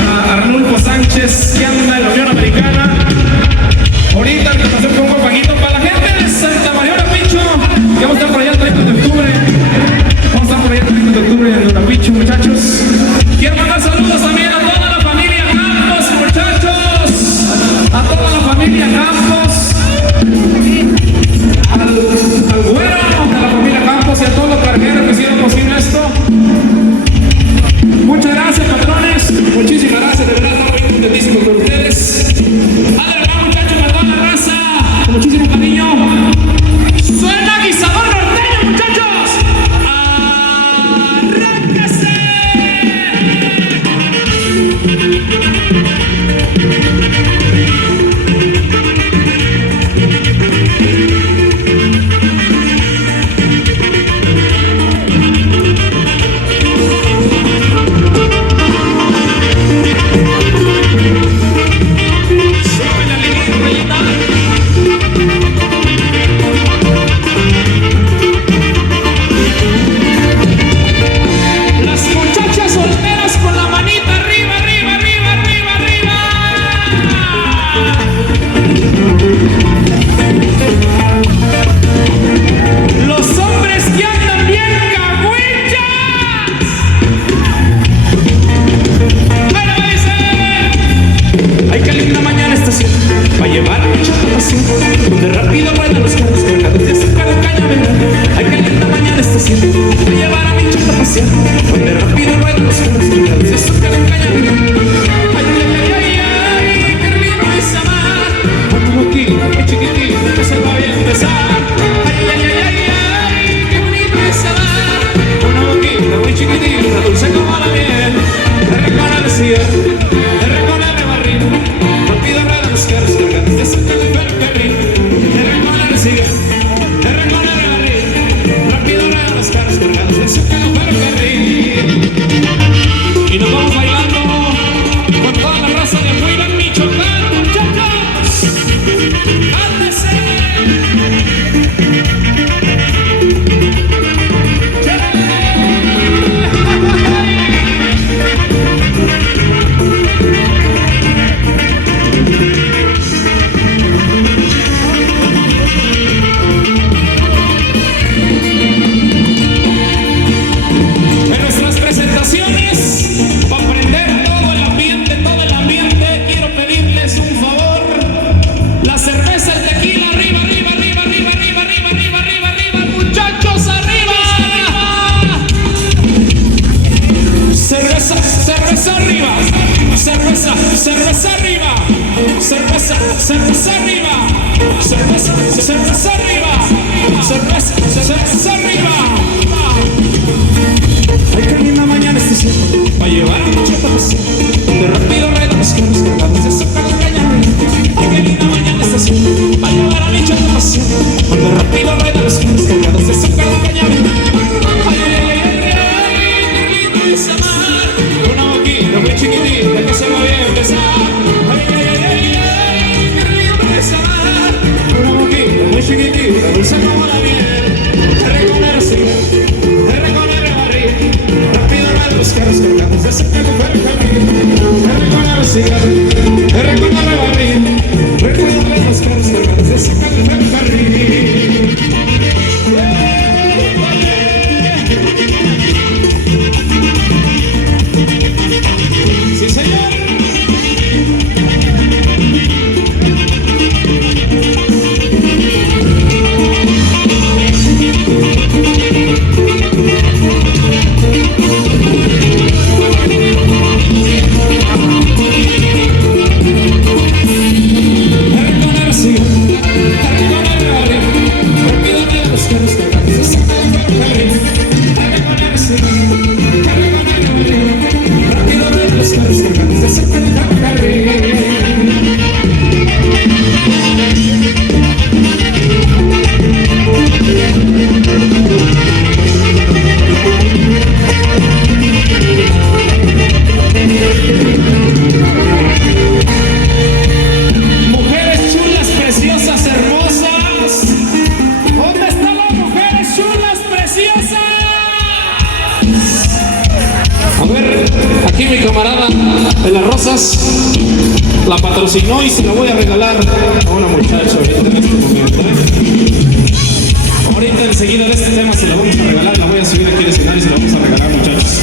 para Arnulfo Sánchez, que anda en la Unión Americana. Ahorita le pasó con un compañito para la gente de Santa María Picho, que vamos a estar por allá el 30 de octubre. Vamos a estar por allá el 30 de octubre en Picho, muchachos. Quiero mandar saludos también a toda la familia Campos, muchachos. A toda la familia Campos. Al güero de la familia Campos y a todos los cargueros que hicieron posible esto. Muchas gracias, patrones. Muchísimas gracias, de verdad estamos muy contentísimos con ustedes. Adelante, muchachos, para toda la raza. Con muchísimo cariño. Suena guisador norteño, muchachos. ¡Arráncase! rosas. La patrocinó y se la voy a regalar a una muchacha ahorita en este momento. Ahorita enseguida de este tema se la vamos a regalar, la voy a subir aquí al escenario y se la vamos a regalar, muchachos.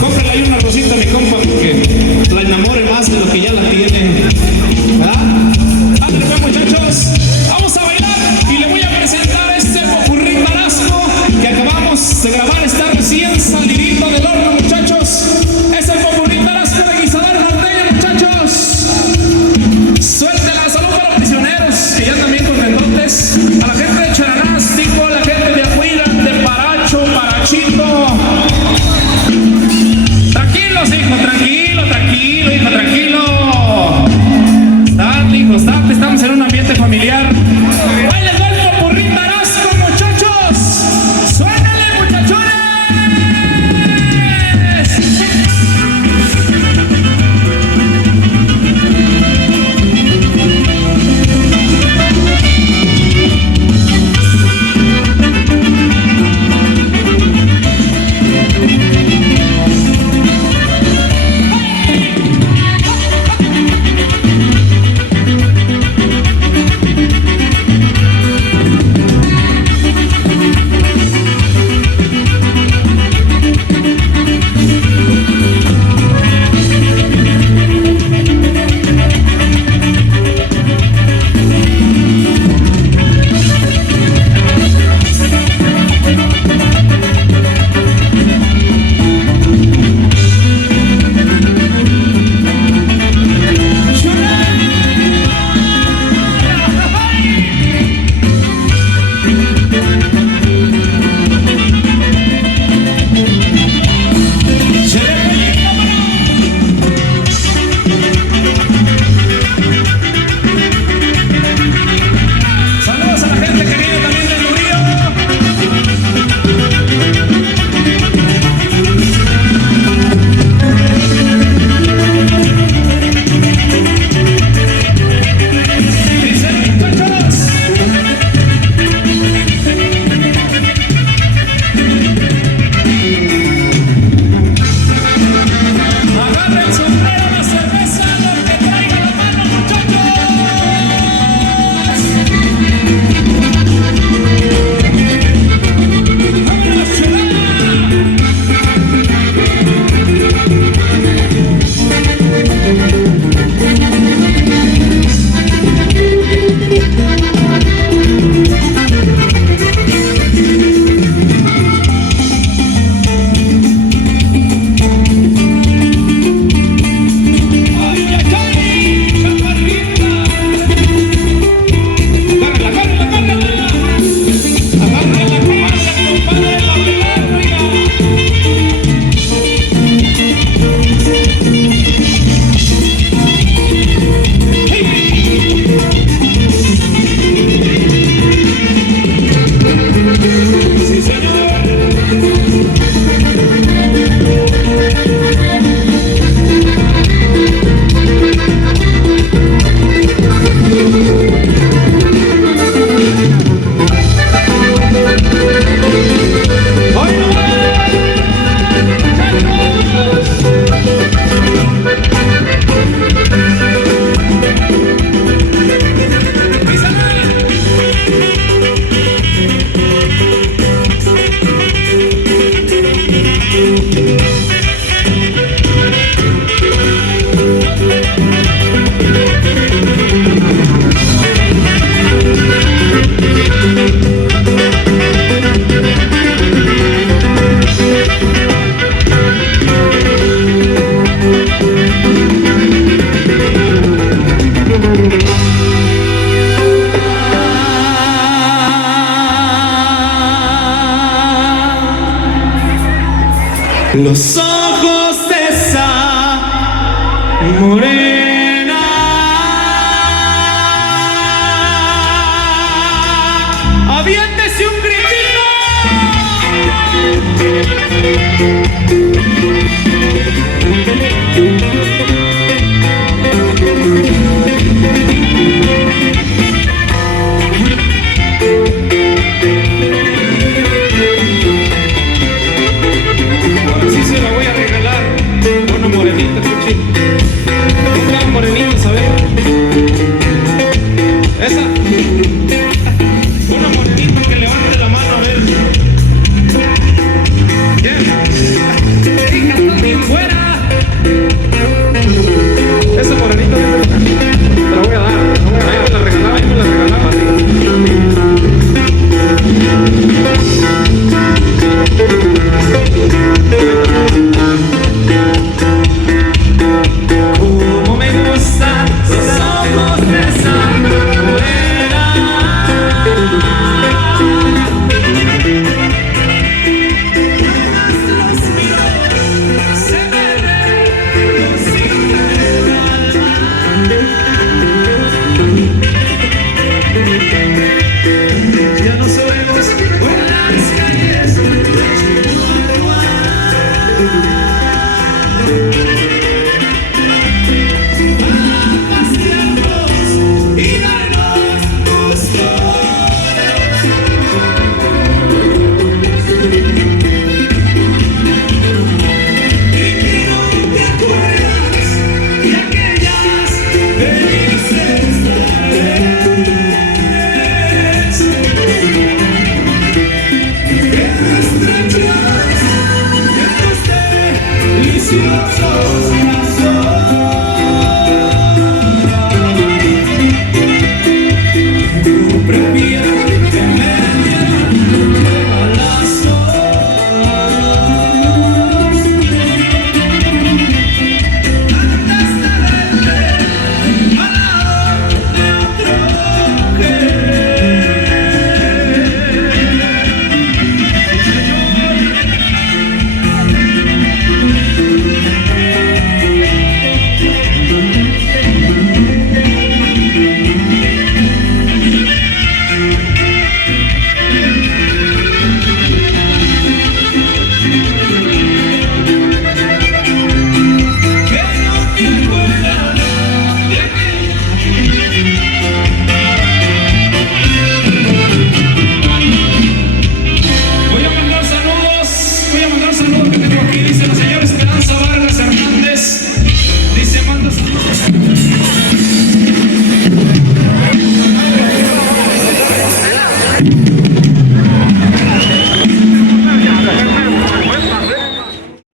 Cómprale ahí una rosita a mi compa porque la enamore más de lo que ya la tiene. ¿Verdad? Ándale pues, muchachos, vamos a bailar y le voy a presentar este popurrí tarasco que acabamos de grabar, está recién salidito del horno, muchachos. Es el popurrí tarasco de Guisadar Norteño, muchachos. Suerte la salud para los prisioneros que ya también contentotes. A la gente de Charanástico, a la gente de Acuila, de Paracho, Parachito. Tranquilos, hijo, tranquilo, tranquilo, hijo, tranquilo. Estate, hijo, estate, estamos en un ambiente familiar. ¡Ahí les va el popurrí tarasco, muchachos! ¡Suénale, muchachones! Los ojos de esa morena aviéntese un Ahora sí se la voy a regalar a una morenita, chuchi. Nunca morenitos, a ver. Esa.